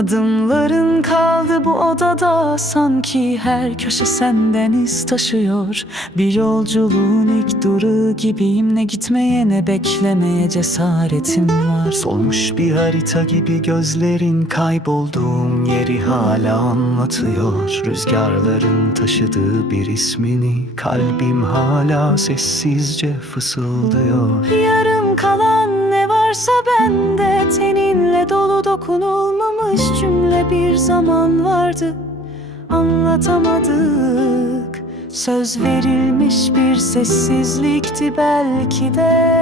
Adımların kaldı bu odada. Sanki her köşe senden iz taşıyor. Bir yolculuğun ilk durağı gibiyim. Ne gitmeye ne beklemeye cesaretim var. Solmuş bir harita gibi gözlerin kaybolduğum yeri hala anlatıyor. Rüzgarların taşıdığı bir ismini kalbim hala sessizce fısıldıyor. Yarım kalan ne varsa bende Teninle dolu dokunulmamış cümle bir zaman vardı. Anlatamadık. Söz verilmiş bir sessizlikti belki de.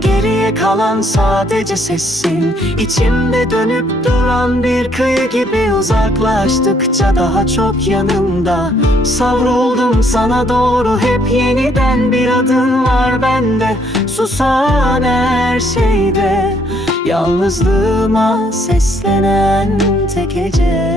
Geriye kalan sadece sesin İçimde dönüp duran bir kıyı gibi Uzaklaştıkça daha çok yanımda. Savruldum sana doğru hep yeniden bir adım var bende. Susan her şeyde Yalnızlığıma seslenen tek hece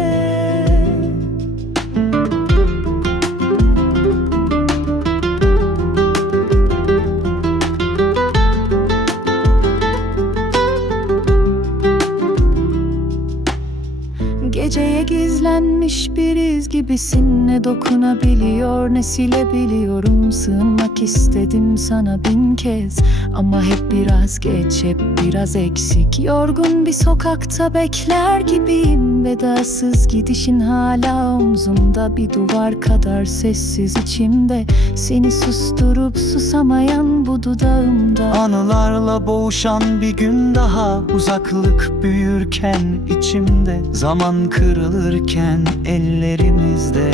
Geceye gizlenmiş bir iz gibisin. Ne dokunabiliyor ne silebiliyorum. Sığınmak istedim sana bin kez. Ama hep biraz geç hep biraz eksik. Yorgun bir sokakta bekler gibiyim. Vedasız gidişin hala omzumda. Bir duvar kadar sessiz içimde. Seni susturup susamayan bu dudağımda. Anılarla boğuşan bir gün daha. Uzaklık büyürken içimde. Zaman kırılırken ellerimizde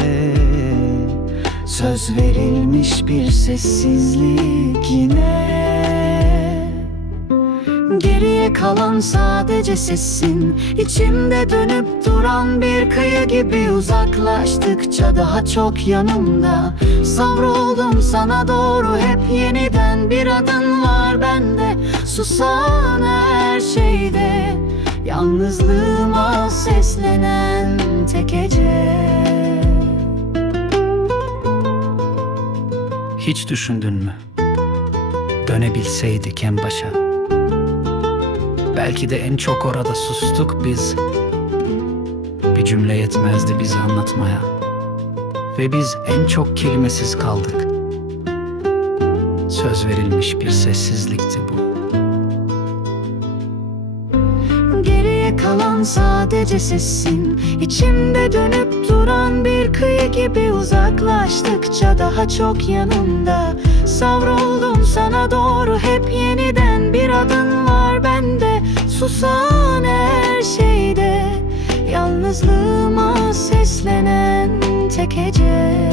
Söz verilmiş bir sessizlik yine. Geriye kalan sadece sesin İçimde dönüp duran bir kıyı gibi Uzaklaştıkça daha çok yanımda. Savruldum sana doğru hep yeniden bir adım var bende. Susan her şeyde Yalnızlığıma seslenen tek hece Hiç düşündün mü? Dönebilseydik en başa. Belki de en çok orada sustuk biz. Bir cümle yetmezdi bizi anlatmaya. Ve biz en çok kelimesiz kaldık. Söz verilmiş bir sessizlikti bu. Sadece sesin İçimde dönüp duran bir kıyı gibi Uzaklaştıkça daha çok yanımda. Savruldum sana doğru hep yeniden bir adım var bende. Susan her şeyde Yalnızlığıma seslenen tek hece